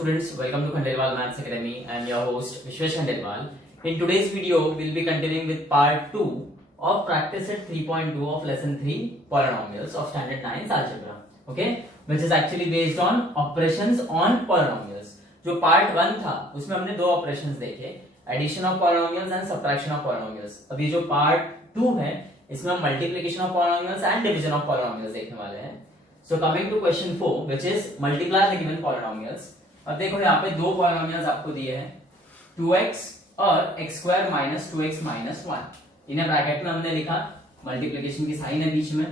students, welcome to Khandelwal Maths Academy. I am your host Vishwesh Khandelwal. In today's video, we'll be continuing with part 2 of practice at 3.2 of lesson 3 polynomials of standard 9 algebra. Okay, which is actually based on operations on polynomials. जो part 1 था उसमें हमने दो operations देखे, addition of polynomials and subtraction of polynomials. अभी जो part 2 है इसमें हम multiplication of polynomials and division of polynomials देखने वाले हैं. So coming to question 4, which is multiply the given polynomials. अब देखो यहाँ पे दो polynomials आपको दिए हैं 2x और x square minus 2x minus 1. इन्हें ब्रैकेट में हमने लिखा, मल्टीप्लिकेशन की साइन है बीच में.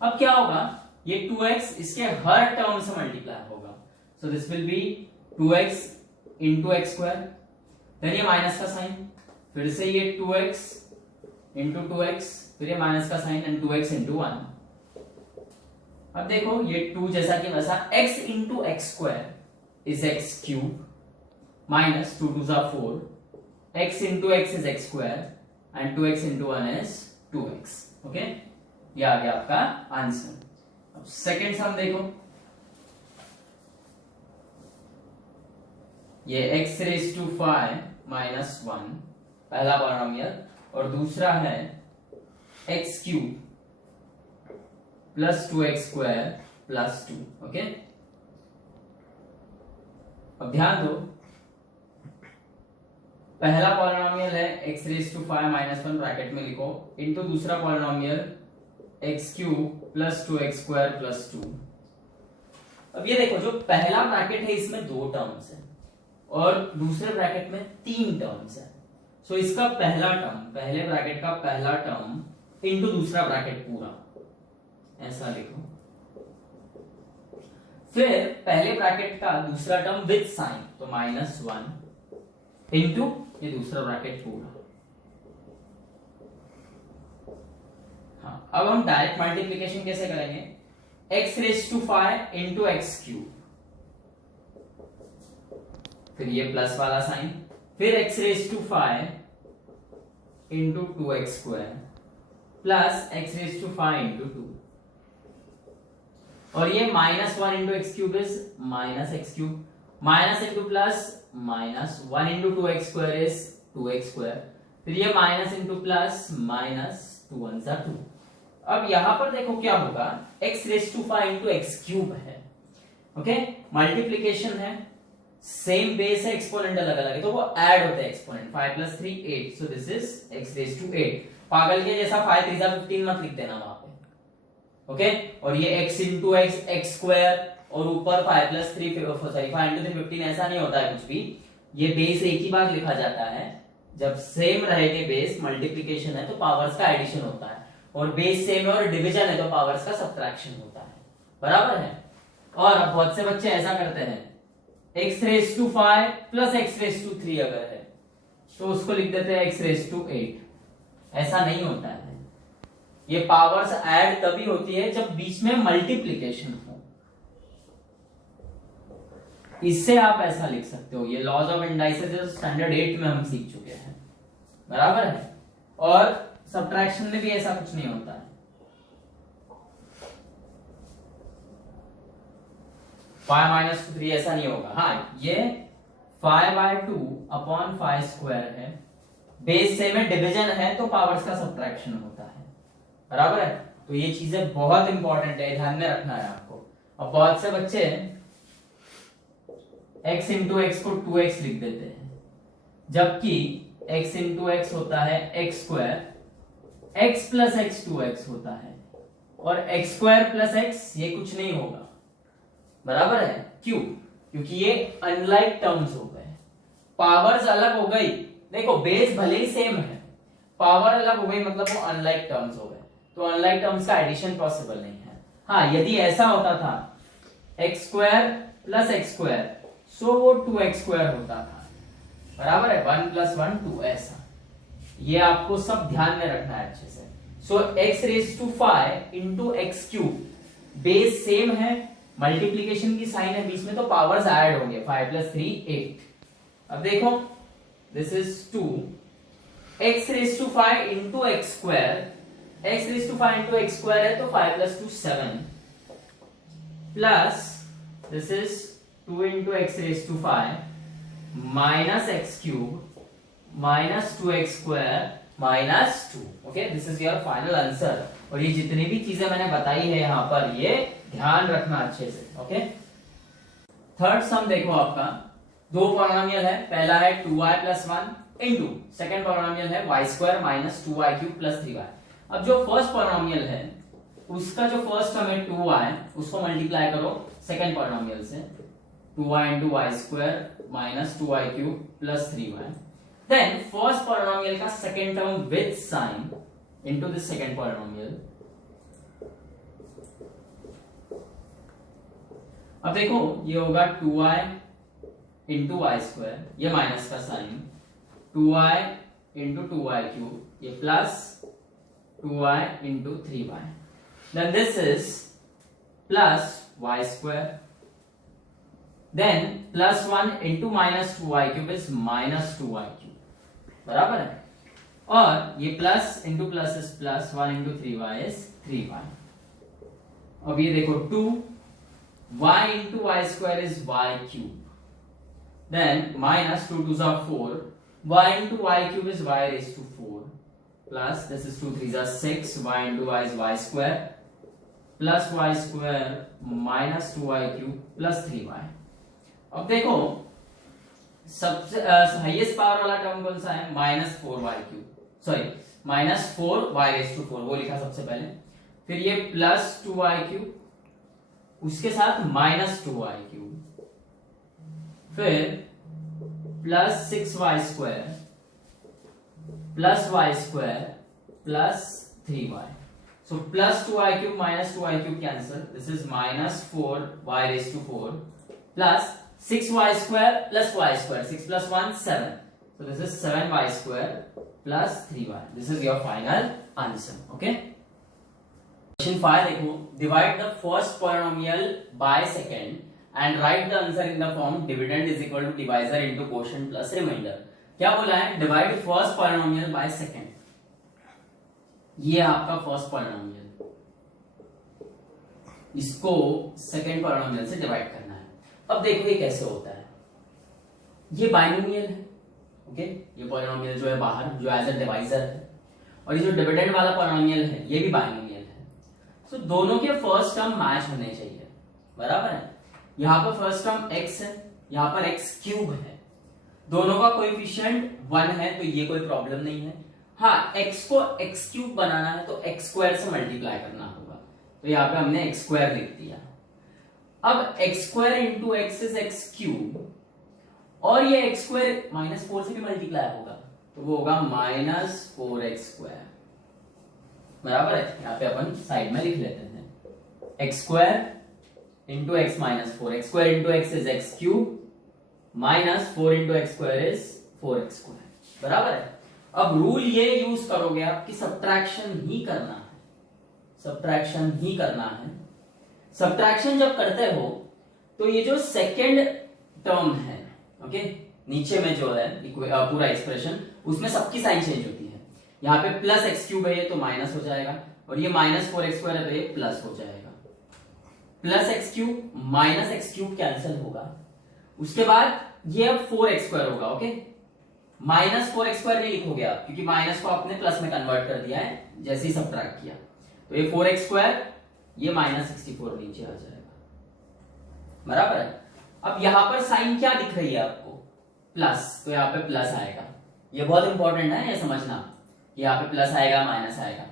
अब क्या होगा, ये 2x इसके हर टर्म से मल्टीप्लाई होगा. So this will be 2x into x square. Then ये माइनस का साइन, फिर से ये 2x into 2x, फिर ये माइनस का साइन एंड 2x into 1. अब देखो ये 2 जैसा कि वैसा x into x square is x cube minus 2 2s are 4, x into x is x square and 2x into 1 is 2x. Okay, ये आ गया आपका आंसर. अब सेकंड सम देखो, ये x raised to 5 minus 1 पहला पॉलिनोमियल और दूसरा है x cube plus 2x square plus 2. Okay, अब ध्यान दो, पहला पॉलिनोमियल है x raise to 5 minus 1 bracket में लिखो इनटू दूसरा polynomial x cube plus 2x square plus 2. अब ये देखो, जो पहला ब्रैकेट है इसमें दो टर्म्स है और दूसरे ब्रैकेट में तीन टर्म्स है. सो इसका पहला टर्म, पहले ब्रैकेट का पहला टर्म इनटू दूसरा ब्रैकेट पूरा, ऐसा लिखो. फिर पहले ब्रैकेट का दूसरा टर्म विद साइन, तो -1 इनटू ये दूसरा ब्रैकेट पूरा. हाँ, अब हम डायरेक्ट मल्टीप्लिकेशन कैसे करेंगे, x raise to 5 into x cube, फिर ये प्लस वाला साइन, फिर x raise to 5 into 2x square plus x raise to 5 into 2, और ये -1 into x cube is minus x cube, minus into plus minus 1 into 2x square is 2x square, फिर ये minus into plus minus 2 1 जा 2. अब यहां पर देखो क्या होगा, x raise to 5 into x cube है. ओके, मल्टीप्लीकेशन है, सेम बेस है, एक्सपोनेंट अलग अलग है तो वो ऐड होते हैं exponent. 5 plus 3 8, so this is x raise to 8. पागल के जैसा 5 3 15 मत लिख देना वहां पे. ओके, और ये x into x x square और ऊपर 5 प्लस 3 सॉरी 5 इंटू 3 15 ऐसा नहीं होता है कुछ भी. ये बेस एक ही बार लिखा जाता है. जब सेम रहेंगे बेस, मल्टीप्लिकेशन है तो पावर्स का एडिशन होता है, और बेस सेम है और डिवीजन है तो पावर्स का सब्ट्रैक्शन होता है. बराबर है. और अब बहुत से बच्चे ऐसा करते हैं, x raise to 5 plus x raise to 3 अगर है तो उसको लिख देते हैं x रेज टू 8. ऐसा नहीं होता है. ये पावर्स ऐड तभी होती है जब बीच में मल्टीप्लिकेशन हो. इससे आप ऐसा लिख सकते हो. ये लॉज ऑफ इंडाइसेस स्टैंडर्ड 8 में हम सीख चुके हैं. बराबर है. और सब्ट्रैक्शन में भी ऐसा कुछ नहीं होता है. 5 माइनस 3 ऐसा नहीं होगा. हाँ, ये 5/2 अपॉन 5 स्क्वायर है, बेस सेम है, डिवीजन है तो पावर्स का सब्ट्रैक्शन होता है. बराबर है. तो ये चीजें बहुत इंपॉर्टेंट है, ध्यान में रखना है आपको. अब बहुत से बच्चे x इंटू एक्स को 2x लिख देते हैं, जबकि x इंटू एक्स होता है x square, x plus x 2x होता है, और x स्क्वायर प्लस x ये कुछ नहीं होगा. बराबर है. क्यों? क्योंकि ये अनलाइक टर्म्स हो गए, पावर्स अलग हो गई. देखो, बेस भले ही सेम है, पावर अलग हो गई मतलब वो अनलाइक टर्म्स हो गए, तो अनलाइक टर्म्स का एडिशन पॉसिबल नहीं है. हाँ, यदि ऐसा होता था x square plus x square, so वो 2x स्क्वायर होता था. बराबर है. 1 प्लस 1 2 ऐसा. ये आपको सब ध्यान में रखना है अच्छे से. So x raise to 5 into x cube, base same है, मल्टीप्लीकेशन की साइन है बीच में तो पावर्स ऐड होंगे. 5 प्लस 3 8. अब देखो, this is 2 x raise to 5 into x square, x raise to 5 into x square है तो 5 plus 2 7 plus this is 2 into x raised to 5 minus x cube minus 2x square minus 2. Okay, this is your final answer. और ये जितनी भी चीजें मैंने बताई है यहाँ पर, ये ध्यान रखना अच्छे से. ओके, थर्ड सम देखो आपका. दो पॉलिनोमियल है. पहला है 2y plus 1 into second polynomial है y square minus 2y cube plus 3y. अब जो फर्स्ट पॉलिनोमियल है उसका जो फर्स्ट टर्म है 2y, उसको मल्टीप्लाई करो सेकेंड पॉलिनोमियल से. 2y into y square minus 2y cube plus 3y. Then first polynomial का second term with sign into the second polynomial. अब देखो ये होगा 2y इंटू वाई स्क्वायर, ये माइनस का sign, 2y into 2y cube, ये plus 2y into 3y. Then this is plus y square. Then plus 1 into minus 2y cube is minus 2y cube. बराबर है. और ये plus into plus is plus, 1 into 3y is 3y. अब ये देखो 2y into Y square is y cube. Then minus 2 2s are 4, y into y cube is y raised to 4 plus this is 2 3s are 6, y into y is y square plus y square minus 2y cube plus 3y. अब देखो सबसे highest power वाला term कौन सा है? Minus 4y cube, sorry minus 4y raise to 4, वो लिखा सबसे पहले. फिर ये प्लस 2y क्यूब, उसके साथ माइनस 2y क्यूब, फिर plus 6y square plus y square plus 3y. So plus 2y cube minus 2y cube cancel, this is minus 4y raise to 4 plus 6y square plus y square, 6 plus 1 7, so this is 7y square plus 3y. This is your final answer. Okay, question 5 देखो. Divide the first polynomial by second and write the answer in the form dividend is equal to divisor into quotient plus remainder. क्या बोला है? Divide first polynomial by second. ये आपका first polynomial, इसको second polynomial से divide करना है. अब देखो ये कैसे होता है. ये बाइनोमियल है. ओके, ये पॉलिनोमियल जो है बाहर, जो एज अ डिवाइजर है, और ये जो डिविडेंड वाला पॉलिनोमियल है ये भी बाइनोमियल है. सो दोनों के फर्स्ट टर्म मैच होने चाहिए. बराबर है. यहाँ पर फर्स्ट टर्म x है, यहाँ पर x क्यूब है. दोनों का कोएफिशिएंट 1 है, तो ये कोई प्रॉब्लम नहीं है. हाँ, x को x क्यूब बनाना है तो x स्क्वायर से मल्टीप्लाई करना होगा. तो यहाँ पे हमने x स्क्वायर लिख दिया. अब x square into x is x cube, और ये x स्क्वायर माइनस 4 से भी मल्टीप्लाई होगा, तो वो होगा माइनस 4x स्क्वायर. बराबर है. यहाँ पे अपन साइड में लिख लेते हैं x square into x minus 4, x square into x is x cube minus 4 into x square is 4x square. बराबर है. अब रूल ये यूज करोगे आप कि सब्ट्रैक्शन ही करना है, सब्ट्रैक्शन ही करना है. सब्ट्रैक्शन जब करते हो तो ये जो सेकेंड टर्म है, ओके, नीचे में जो है पूरा एक्सप्रेशन, उसमें सबकी साइन चेंज होती है. यहाँ पे प्लस एक्स क्यूब है तो माइनस हो जाएगा, और ये माइनस 4x स्क्वायर है तो ये प्लस हो जाएगा. Plus x cube minus x cube cancel होगा. उसके बाद ये अब 4x स्क्वायर होगा. ओके, माइनस 4x स्क्वायर नहीं लिखोगे आप, क्योंकि माइनस को आपने प्लस में कन्वर्ट कर दिया है जैसे ही सब्ट्रैक्ट किया. तो ये 4x स्क्वायर, ये माइनस 64 नीचे आ जाएगा. बराबर है. अब यहां पर साइन क्या दिख रही है आपको? प्लस, तो यहाँ पे प्लस आएगा. ये बहुत इंपॉर्टेंट है, ये समझना. यहाँ पे प्लस आएगा, माइनस आएगा.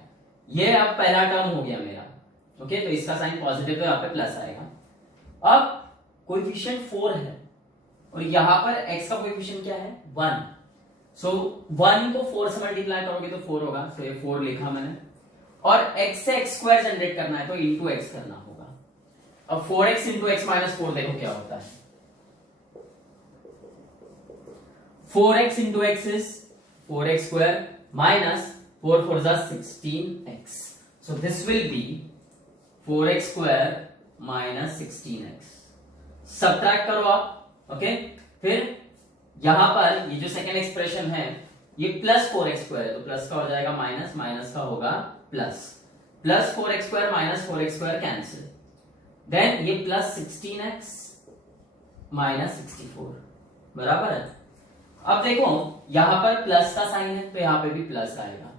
ये अब पहला टर्म हो गया मेरा. ओके, तो इसका साइन पॉजिटिव, तो यहाँ पे प्लस आएगा. अब कोएफिशिएंट 4 है, और यहां पर x का कोएफिशिएंट क्या है? 1. सो 1 को 4 से मल्टीप्लाई करोगे तो 4 होगा. सो ये 4 लिखा मैंने. और x से x स्क्वायर जनरेट करना है तो इंटू x करना होगा. अब 4x इंटू x माइनस 4 देखो क्या होता है. 4x into x is 4x square minus 4 4 जा 16x. So this will B 4x square minus 16x. Subtract करो आप. ओके, फिर यहां पर ये जो सेकेंड एक्सप्रेशन है ये प्लस 4x स्क्वायर है, तो प्लस का हो जाएगा माइनस, माइनस का होगा plus. Plus 4x square minus 4x square cancel. Then ये प्लस 16x -64 बराबर है। अब देखो यहां पर प्लस का साइन है तो यहां पे भी प्लस आएगा।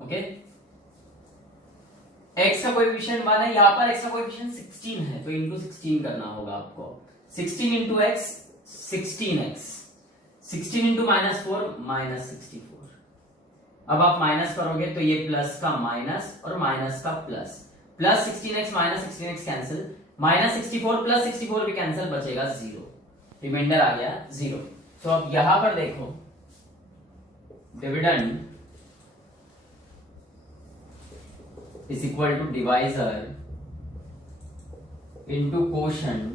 ओके, x का कोएफिशिएंट 1 है, यहां पर x का कोएफिशिएंट 16 है तो इंटू 16 करना होगा आपको। 16 इंटू x 16x, 16 इंटू -4 -64। अब आप माइनस करोगे तो ये प्लस का माइनस और माइनस का plus, plus 16x minus 16x cancel, -64 plus 64 भी कैंसिल, बचेगा 0, रिमाइंडर आ गया 0। तो अब यहां पर देखो dividend is equal to divisor into quotient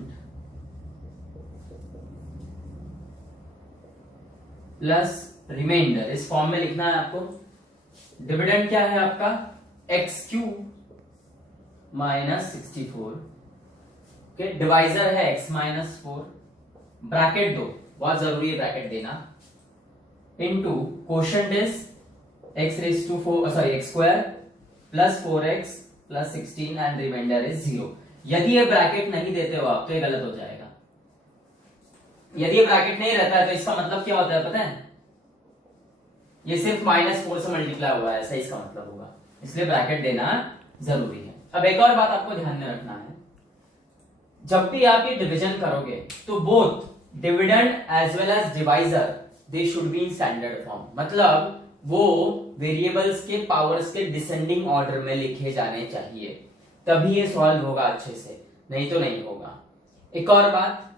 plus remainder. इस फॉर्म में लिखना है आपको। डिविडेंड क्या है आपका x³ -64 के डिवाइजर है x -4, ब्रैकेट दो, बहुत जरूरी है ब्रैकेट देना, into quotient is x² plus 4x plus 16 and remainder is 0। यदि ये ब्रैकेट नहीं देते हो आप तो ये गलत हो जाएगा। यदि ये ब्रैकेट नहीं रहता है तो इसका मतलब क्या होता है पता है, ये सिर्फ -4 से मल्टीप्लाई हुआ है, ऐसा इसका मतलब होगा, इसलिए ब्रैकेट देना जरूरी है। अब एक और बात आपको ध्यान में रखना है, जब भी आप ये डिवीजन करोगे तो both dividend as well as divisor they should be in standard form, मतलब वो वेरिएबल्स के पावर्स के डिसेंडिंग ऑर्डर में लिखे जाने चाहिए, तभी ये सॉल्व होगा अच्छे से, नहीं तो नहीं होगा। एक और बात,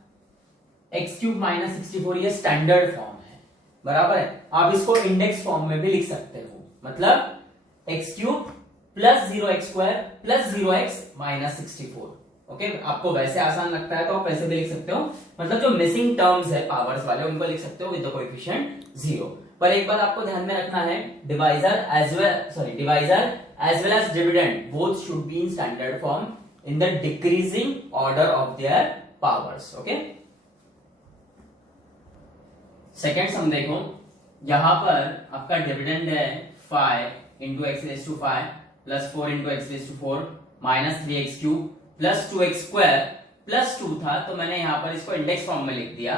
x³ -64 ये स्टैंडर्ड फॉर्म है, बराबर है। आप इसको इंडेक्स फॉर्म में भी लिख सकते हो, मतलब x³ plus 0x² plus 0x -64। Okay, आपको वैसे आसान लगता है तो आप वैसे भी लिख सकते हो, मतलब जो मिसिंग टर्म्स है पावर्स वाले उनको लिख सकते हो विद द कोएफिशिएंट 0। पर एक बात आपको ध्यान में रखना है, divisor as well as dividend both should be in standard form in the decreasing order of their powers. Okay, second sum देखो, यहां पर आपका डिविडेंड है 5 into x⁵ plus 4 into x⁴ minus 3x³ plus 2x² plus 2 था तो मैंने यहां पर इसको इंडेक्स फॉर्म में लिख दिया,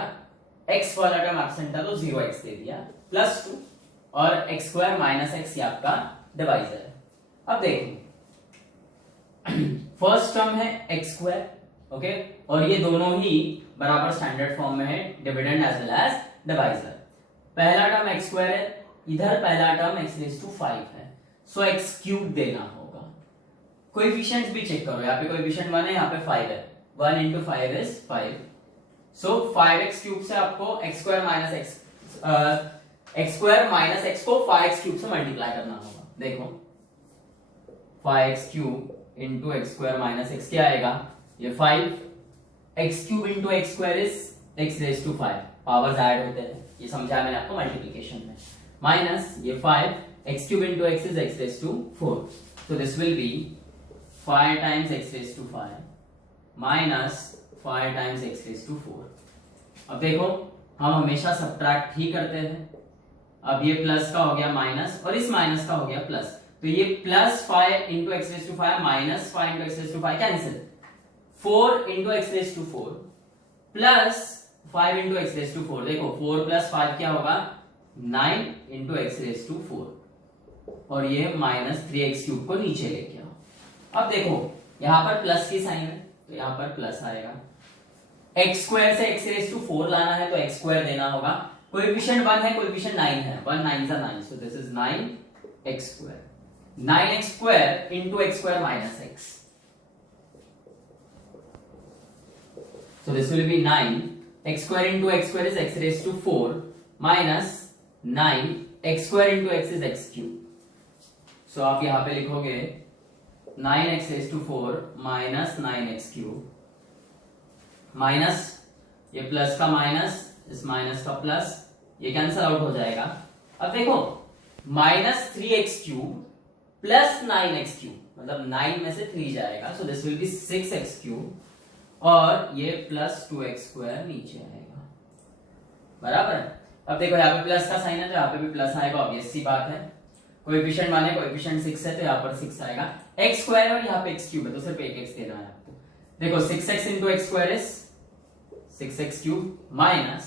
x वाला टर्म एब्सेंट था तो 0x दे दिया, प्लस 2 और x² माइनस x ये आपका डिवाइजर है। अब देखो फर्स्ट टर्म है x², ओके, और ये दोनों ही बराबर स्टैंडर्ड फॉर्म में है, dividend as well as divisor. पहला टर्म x² है, इधर पहला टर्म x⁵ है, सो x³ देना होगा। कोएफिशिएंट्स भी चेक करो, यहाँ पे कोएफिशिएंट 1 है, यहाँ पे 5 है, 1 into 5 is 5, so 5x³ से आपको x² माइनस x को 5x³ से मल्टीप्लाई करना होगा। देखो 5x³ into x² minus x क्या आएगा, ये 5, x³ into x² is x⁵, powers add होते हैं, ये समझा मैंने आपको मल्टीप्लिकेशन में, माइनस ये 5, x³ into x is x⁴, so this will be 5 times x⁵ minus 5 times x⁴। अब देखो हम हमेशा सब्ट्रैक्ट ही करते हैं, अब ये प्लस का हो गया माइनस और इस माइनस का हो गया प्लस, तो ये plus 5 into x⁵ minus 5 into x⁵ cancel, 4 into x⁴ plus 5 into x⁴, देखो 4 प्लस 5 क्या होगा 9 इंटू x⁴, और ये माइनस 3x³ को नीचे लेके आओ। अब देखो यहां पर प्लस की साइन है तो यहां पर प्लस आएगा, x² से x⁴ लाना है तो x² देना होगा, कोएफिशिएंट 1 है, कोएफिशिएंट 9 है, 1 9 सा 9, सो this is 9x², 9x² into x² minus x, so this will be 9 x² into x² is x⁴ minus 9 x² into x is x³, so आप यहां पे लिखोगे 9x⁴ माइनस 9x³ माइनस ये प्लस का minus, इस minus का plus, ये cancel out हो जाएगा। अब देखो माइनस 3x³ प्लस 9x³ मतलब 9 में से 3 जाएगा, सो दिस विल बी 6x³ और ये प्लस 2x² नीचे आएगा, बराबर है। अब देखो यहाँ पे प्लस का साइन है तो यहाँ पे भी प्लस आएगा, ऑब्वियस सी बात है, कोएफिशिएंट 1 है, कोएफिशिएंट 6 है तो यहाँ पर 6 आएगा, x² और यहाँ पे x³ है तो सिर्फ एक x देना है आपको। देखो 6x into x² is 6x cube minus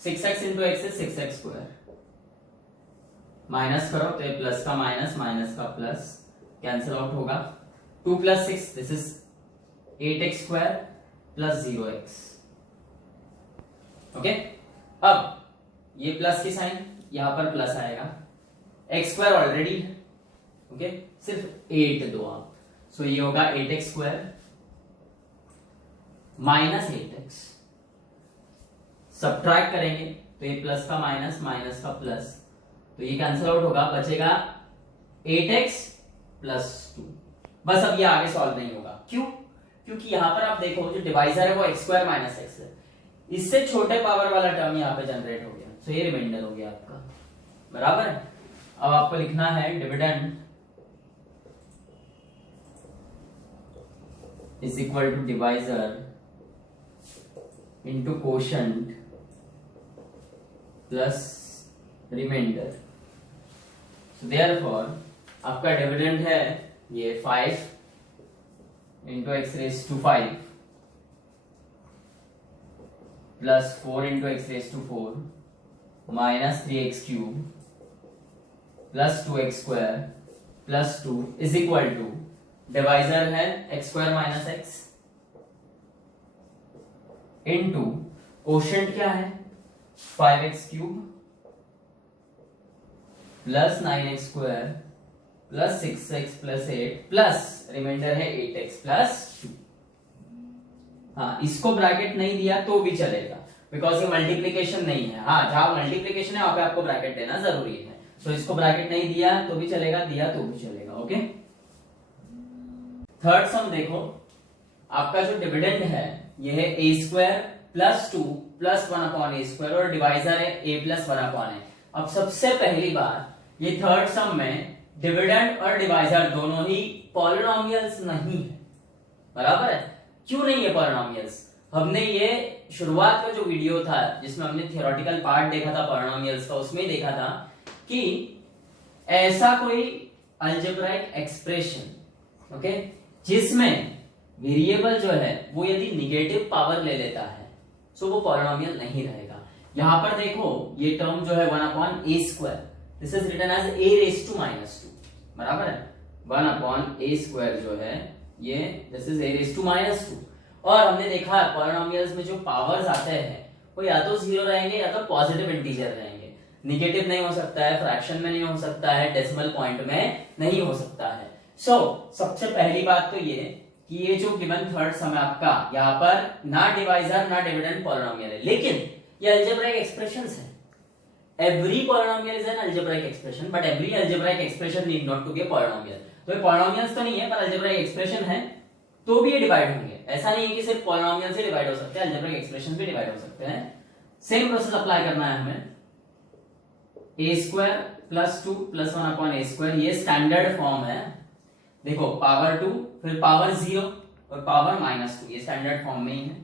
6x into x is 6x square, minus करो तो ये प्लस का माइनस माइनस का प्लस कैंसिल आउट होगा, 2 plus 6 this is 8x square plus 0x। Okay, अब ये प्लस की साइन यहां पर प्लस आएगा, x स्क्वायर ऑलरेडी है, ओके सिर्फ 8 दो आप, सो ये होगा 8x square minus 8x, subtract करेंगे तो ये प्लस का माइनस माइनस का प्लस, तो ये कैंसिल आउट होगा, बचेगा 8x प्लस 2। बस अब ये आगे सॉल्व नहीं होगा, क्यों? क्योंकि यहां पर आप देखो जो डिवाइजर है वो x स्क्वायर माइनस x है, इससे छोटे पावर वाला टर्म यहाँ पे जनरेट हो गया, सो ये रिमाइंडर हो गया आपका, बराबर। अब आपको लिखना है dividend is equal to divisor into quotient plus remainder. So therefore आपका डिविडेंड है ये 5 into x raise to 5 plus 4 into x raise to 4 minus 3x cube plus 2x square plus 2 is equal to divisor है x square minus x into quotient क्या है 5x cube plus 9x square plus 6x plus 8 plus remainder है 8x plus 2। हाँ, इसको bracket नहीं दिया तो भी चलेगा बिकॉज ये मल्टीप्लीकेशन नहीं है। हाँ, जहां मल्टीप्लीकेशन है वहां पे आपको ब्रैकेट देना जरूरी है, तो इसको ब्रैकेट नहीं दिया तो भी चलेगा, दिया तो भी चलेगा। ओके, थर्ड सम देखो, आपका जो डिविडेंड है ये है a square plus 2 plus 1 upon A square और डिवाइजर है a प्लस 1 अपॉन ए। अब सबसे पहली बात ये थर्ड सम में डिविडेंड और डिवाइजर दोनों ही पॉलिनोमियल्स नहीं है, बराबर है। क्यों नहीं है पॉलिनोमियल्स? हमने ये शुरुआत का जो वीडियो था जिसमें हमने थियोरेटिकल पार्ट देखा था पॉलिनोमियल्स का, उसमें देखा था कि ऐसा कोई अलजेब्राइक एक्सप्रेशन ओके जिसमें वेरिएबल जो है वो यदि निगेटिव पावर ले लेता है सो वो पॉलिनोमियल नहीं रहेगा। यहां पर देखो ये टर्म जो है 1 upon A square, this is written as a raise to minus 2, बराबर है। 1 अपॉन ए स्क्वायर जो है ये this is a raise to minus 2। और हमने देखा पॉलिनोमियल्स में जो पावर्स आते हैं वो या तो 0 रहेंगे या तो पॉजिटिव इंटीजर रहेंगे, निगेटिव नहीं हो सकता है, फ्रैक्शन में नहीं हो सकता है, डेसिमल पॉइंट में नहीं हो सकता है। सबसे पहली बात तो ये कि ये जो गिवन थर्ड सम है आपका, यहाँ पर ना डिवाइजर ना डिविडेंड पॉलिनोमियल है, लेकिन ये अलजेब्राइक एक्सप्रेशंस है। Every polynomial is an algebraic expression but every algebraic expression need not to be a polynomial. तो ये पॉलिनोमियल्स तो नहीं है पर अलजेब्राइक एक्सप्रेशन है तो भी ये डिवाइड होंगे। ऐसा नहीं है कि सिर्फ पॉलिनोमियल से डिवाइड हो सकते हैं, अलजेब्राइक एक्सप्रेशन भी डिवाइड हो सकते हैं। सेम प्रोसेस अप्लाई करना है हमें। a square plus 2 plus 1 upon A square, ये स्टैंडर्ड फॉर्म है। देखो पावर 2 फिर पावर 0 और पावर माइनस 2, ये स्टैंडर्ड फॉर्म में ही है।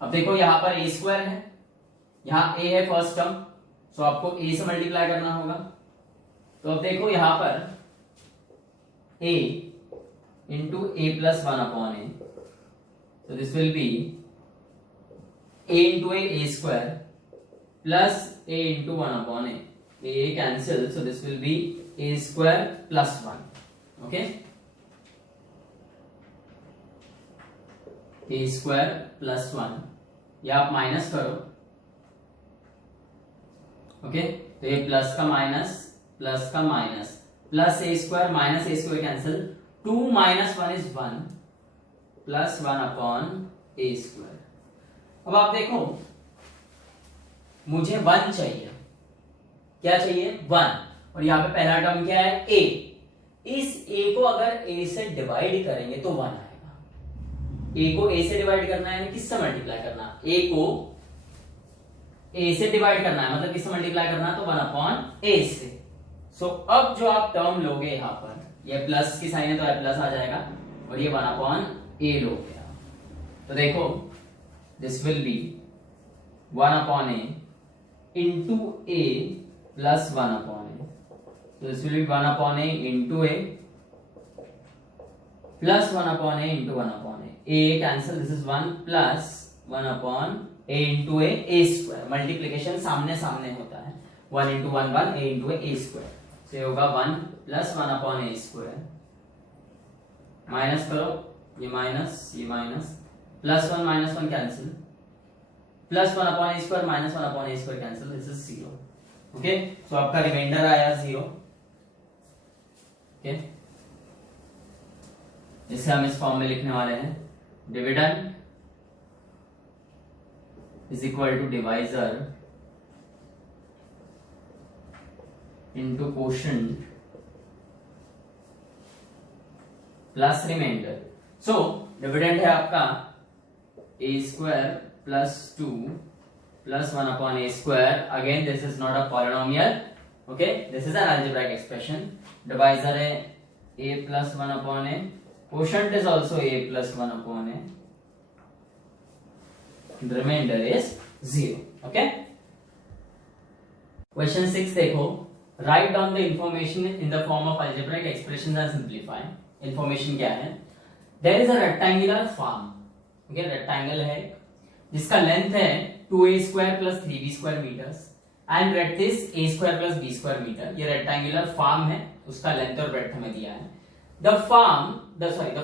अब देखो यहां पर a स्क्वायर है, यहां a है फर्स्ट टर्म, सो आपको a से मल्टीप्लाई करना होगा। तो अब देखो यहां पर a into a plus 1 upon A, so this will be a into a square plus a into 1 upon a cancel, so this will be a square plus 1, okay, a square plus 1, या आप minus करो, okay, तो ये plus का minus plus A square minus A square cancel, 2 minus 1 is 1 plus 1 upon A square. अब आप देखो मुझे 1 चाहिए, क्या चाहिए 1, और यहां पे पहला टर्म क्या है a। इस a को अगर a से डिवाइड करेंगे तो 1 आएगा। a को a से डिवाइड करना है यानी किससे मल्टीप्लाई करना, a को a से डिवाइड करना है मतलब किससे मल्टीप्लाई करना है तो 1 अपॉन a से। सो अब जो आप टर्म लोगे यहां पर, ये प्लस की साइन है तो प्लस आ जाएगा और ये 1 अपॉन a लोगे आप, तो देखो this will B 1 upon a into a plus 1 upon a, so this will be 1 upon a into a plus 1 upon A into 1 upon A cancel, this is 1 plus 1 upon A into A square, multiplication सामने सामने होता है, 1 into 1 1, ए into ए square, तो ये होगा 1 plus 1 upon ए square, minus करो, ये minus, plus 1 minus 1 cancel, plus 1 upon A square minus 1 upon A square cancel, this is 0। Okay, सो आपका रिमाइंडर आया 0। ओके, इसे हम इस फॉर्म में लिखने वाले हैं, dividend is equal to divisor into quotient plus remainder. So dividend है आपका A square plus 2 plus 1 upon A square, again this is not a polynomial, okay, this is an algebraic expression. Divisor है a plus 1 upon A, quotient is also a plus 1 upon a, the remainder is 0। okay, question 6 देखो, write down the information in the form of algebraic expressions and simplify। information क्या है, there is a rectangular farm, okay, rectangle है जिसका length है 2a square plus 3b square meters and breadth is a square plus b square meter। ये rectangular farm है, उसका length और breadth हमें दिया है। The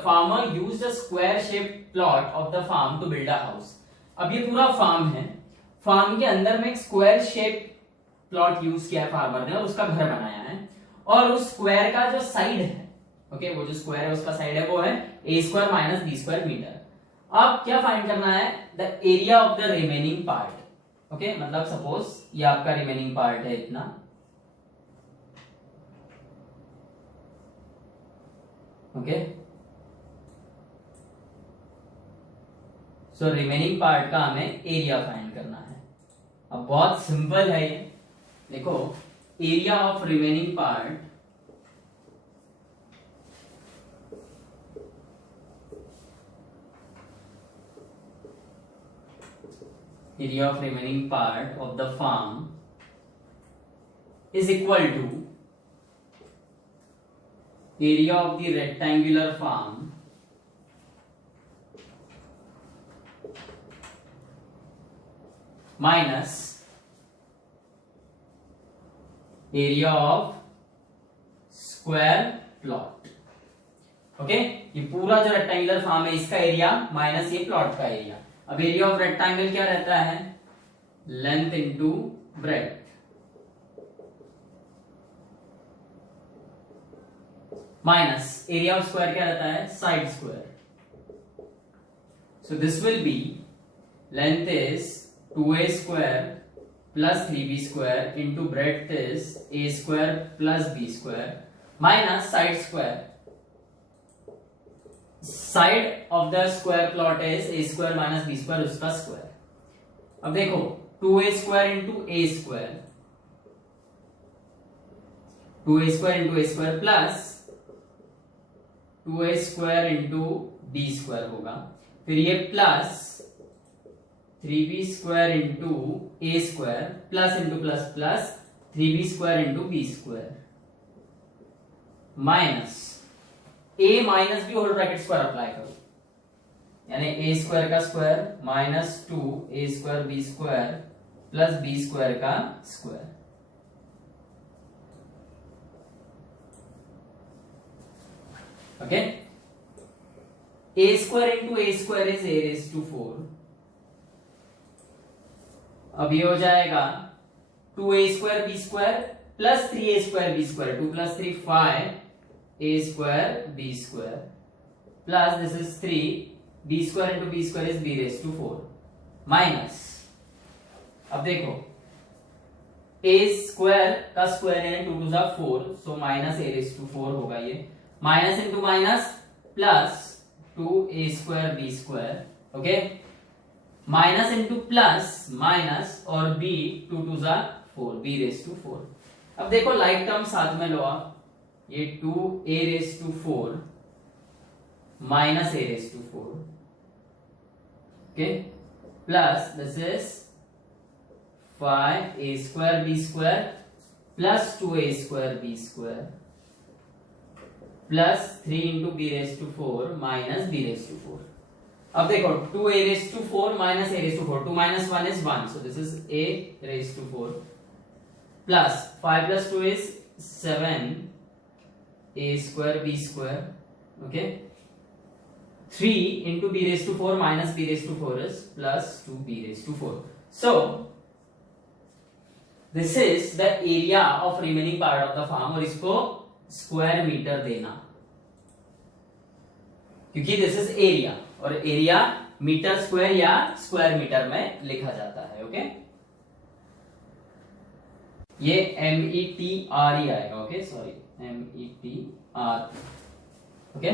farmer used a square-shaped plot of the farm to build a house। अब ये पूरा फार्म है, फार्म के अंदर में एक स्क्वायर शेप प्लॉट यूज किया है फार्मर ने और उसका घर बनाया है, और उस स्क्वायर का जो साइड है, ओके, वो जो स्क्वायर है उसका साइड है वो है a square minus b square metre. अब क्या फाइंड करना है, the area of the remaining part. Okay, मतलब सपोज ये आपका रिमेनिंग पार्ट है इतना, ओके, सो रिमेनिंग पार्ट का हमें एरिया फाइंड करना है। अब बहुत सिंपल है ये, देखो, area of remaining part of the farm is equal to area of the rectangular farm minus area of square plot। Okay, ये पूरा जो रेक्टेंगुलर फार्म है इसका एरिया माइनस ये प्लॉट का एरिया। अब एरिया ऑफ रेक्टेंगल क्या रहता है, length into breadth, minus area of square क्या रहता है, side square. So this will B length is 2a square plus 3b square into breadth is a square plus b square minus side square. Side of the square plot is a square minus b square, उसका square. अब देखो 2a square into a square, 2a square into a square plus 2a square into b square होगा, फिर ये plus 3b square into a square plus into plus plus 3b square into b square minus a minus b whole bracket square apply करो, यानी a square का square minus 2a square b square plus b square का square. Okay, a square into a square is a raise to 4। अब ये हो जाएगा 2a square b square plus 3a square b square, 2 plus 3 5 a square b square plus this is 3 b square into b square is b raise to 4 minus, अब देखो a square का square है 2 to 4, so minus a raise to 4 होगा, ये minus into minus plus 2a square b square, okay, minus into plus minus और b 2 to 4, b raise to 4। अब देखो like term साथ में लो आप, ये 2a raise to 4 minus a raise to 4, okay, plus this is 5a square b square plus 2a square b square plus 3 into b raise to 4 minus b raise to 4. अब देखो 2 a raised to 4 minus a raised to 4. 2 minus 1 is 1. So this is a raised to 4 plus 5 plus 2 is 7 a square b square. Okay. 3 into b raised to 4 minus b raised to 4 is plus 2b raised to 4. So this is the area of remaining part of the farm और इसको square metre देना क्योंकि this is area और area metre square या square metre में लिखा जाता है. ओके ये METR ही आएगा. Okay sorry METR. ओके